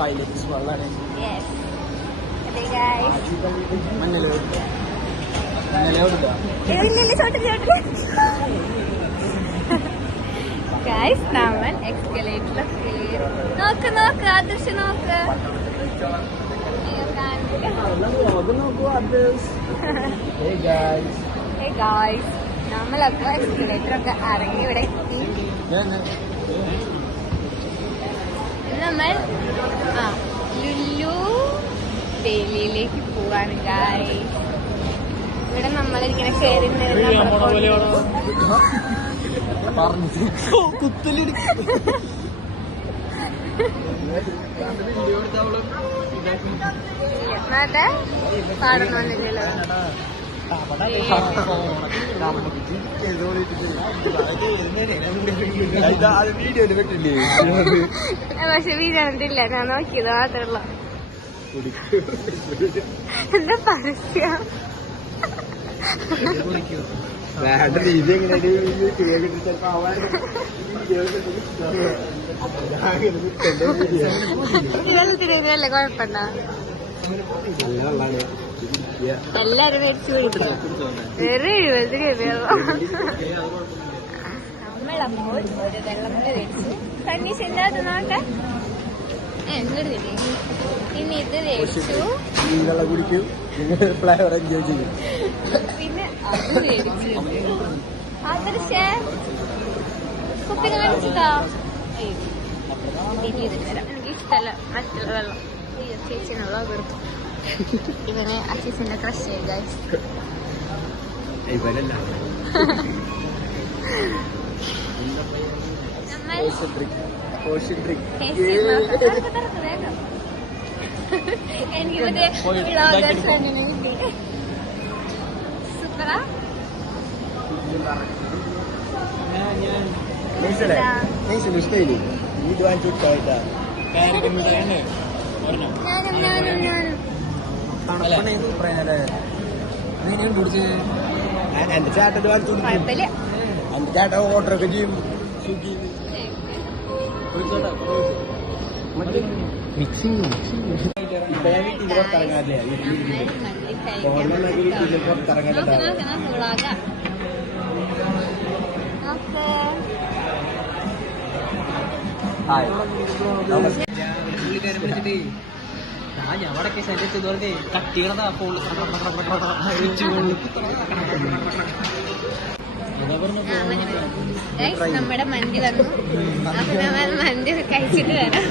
Highlights വെള്ളമാണ്. നമ്മൾ escalator നോക്ക് നോക്ക് ആദർശ് നോക്ക്. നമ്മളപ്പോ എക്സ്കലേറ്റർ ഒക്കെ ഇറങ്ങി ഇവിടെ എത്തി. നമ്മൾ ലുലു ഡൽഹിയിലേക്ക് പോവാണ് ഗായ്സ്. ഇവിടെ നമ്മളിങ്ങനെ കയറി പാടുന്നില്ലല്ലോ. പക്ഷെ വീഴാനില്ല, ഞാൻ നോക്കിയത് മാത്രമല്ല. എന്താ പരസ്യം? വെള്ളത്തിനല്ലേ കുഴപ്പമുണ്ടോ? എല്ലാരും മേടിച്ചു പോയിട്ടുണ്ടോ? വേറെ 70 രൂപയോ? നമ്മളപ്പോൾ ഒരു വെള്ളം മേടിച്ചു. കണ്ടീഷൻ്റെ അത് നോട്ടെ എന്നിട്ട് പിന്നെ ഇത് മേടിച്ചു. പിന്നെ അത് മേടിച്ചു. ആദർശേ കുപ്പി കാണിച്ചിട്ടോ? ഇനി ഇതിന് വരാം. എനിക്ക് ഇഷ്ടമല്ല മറ്റുള്ള വെള്ളം. ചേച്ചിനുള്ള വെറുതെ ഇവനെ അസീസിന്റെ ക്രഷ് ചെയ്യുക. എനിക്ക് മറ്റേ വ്ളോഗേഴ്സ് ഫ്രണ്ടിനെ കിട്ടി. സൂപ്പറാ. എന്റെ ചേട്ടൻ എന്റെ ചേട്ടൻ ഓർഡറൊക്കെ ചെയ്യും. മിക്സിംഗ് ഇപ്പൊ ഞാൻ വീട്ടിൽ പുറത്തിറങ്ങാറില്ല. വീട്ടിൽ പുറത്തിറങ്ങാൻ ഞമ്മടൊക്കെ ശല്യം ചെയ്തോളേ കട്ടികളതാ ഫോണിൽ. നമ്മുടെ മന്തി വന്നു. അപ്പൊ നമ്മൾ മന്തി കഴിച്ചിട്ട് വരാം.